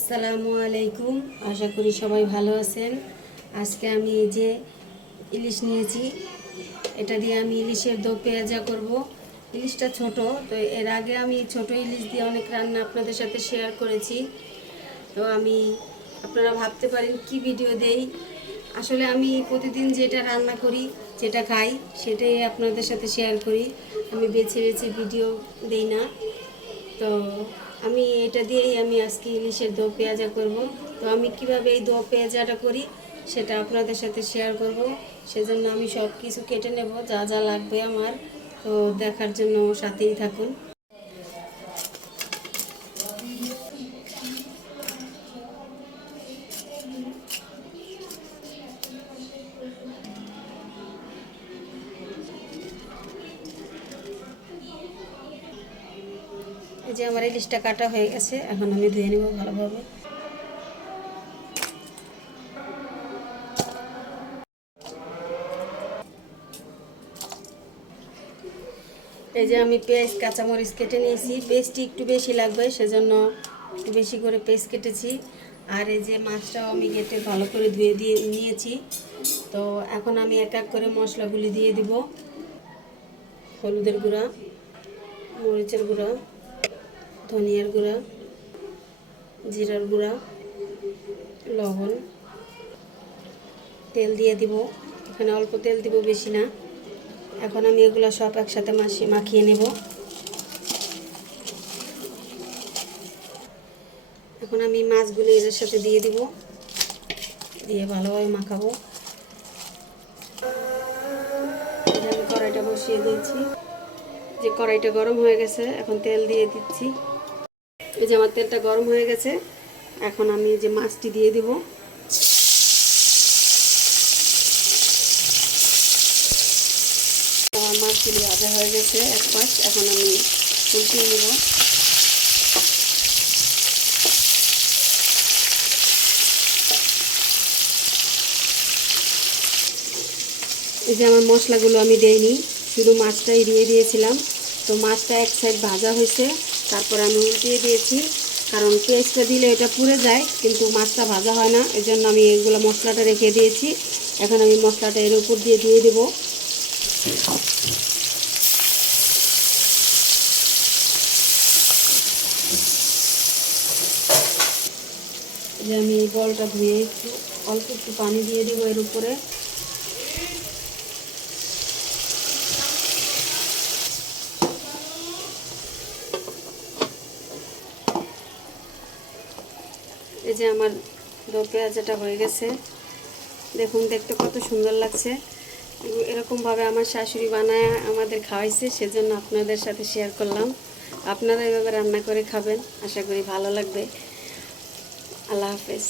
আসসালামু আলাইকুম। আশা করি সবাই ভালো আছেন। আজকে আমি এই যে ইলিশ নিয়েছি, এটা দিয়ে আমি ইলিশের দো পেঁয়াজা করব। ইলিশটা ছোট, তো এর আগে আমি ছোট ইলিশ দিয়ে অনেক রান্না আপনাদের সাথে শেয়ার করেছি। তো আপনারা ভাবতে পারেন কি ভিডিও দেই। আসলে আমি প্রতিদিন যেটা রান্না করি, যেটা খাই, সেটাই আপনাদের সাথে শেয়ার করি। আমি বেছে বেছে ভিডিও দেই না। তো আমি এটা দিয়েই আমি আজকে ইলিশের দো পেঁয়াজা করব। তো আমি কিভাবে এই দো পেঁয়াজাটা করি সেটা আপনাদের সাথে শেয়ার করব। সেজন্য আমি সব কিছু কেটে নেব, যা যা লাগবে আমার। তো দেখার জন্য সাথেই থাকুন। এই যে আমার ইলিশটা কাটা হয়ে গেছে, এখন আমি ধুয়ে নেব ভালোভাবে। এই যে আমি পেঁয়াজ কাঁচামরিচ কেটে নিয়েছি, পেস্টটি একটু বেশি লাগবে, সেজন্য একটু বেশি করে পেস্ট কেটেছি। আর এই যে মাছটাও আমি কেটে ভালো করে ধুয়ে দিয়ে নিয়েছি। তো এখন আমি এক এক করে মশলাগুলি দিয়ে দিব। হলুদের গুঁড়া, মরিচের গুঁড়া, ধনিয়ার গুঁড়া, জিরার গুঁড়া, লবণ, তেল দিয়ে দিব। এখানে অল্প তেল দিব, বেশি না। এখন আমি এগুলো সব একসাথে মাখিয়ে নেব। এখন আমি মাছগুলো এর সাথে দিয়ে দিব, দিয়ে ভালোভাবে মাখাবো। আমি কড়াইটা বসিয়ে দিয়েছি, যে কড়াইটা গরম হয়ে গেছে, এখন তেল দিয়ে দিচ্ছি। এই যে আমার তেলটা গরম হয়ে গেছে, এখন আমি যে মাছটি দিয়ে দিব। আমার মাছগুলি ভাজা হয়ে গেছে এক পাশ, এখন আমি উল্টিয়ে নেব। এই যে আমার মশলাগুলো আমি দেইনি, শুধু মাছটাই দিয়ে দিয়েছিলাম। তো মাছটা এক সাইড ভাজা হয়েছে, তারপর আমি উল্টিয়ে দিয়েছি, কারণ পেঁয়াজটা দিলে এটা পুড়ে যায়, কিন্তু মাছটা ভাজা হয় না। এই জন্য আমি এগুলো মশলাটা রেখে দিয়েছি। এখন আমি মশলাটা এর উপর দিয়ে দেব। যে আমি এই বলটা ধুয়ে অল্প একটু পানি দিয়ে দেবো এর উপরে। এই যে আমার দো পেঁয়াজাটা হয়ে গেছে, দেখুন দেখতে কত সুন্দর লাগছে। এরকমভাবে আমার শাশুড়ি বানায় আমাদের খাওয়াইছে, সেজন্য আপনাদের সাথে শেয়ার করলাম। আপনারা এভাবে রান্না করে খাবেন, আশা করি ভালো লাগবে। আল্লাহ হাফেজ।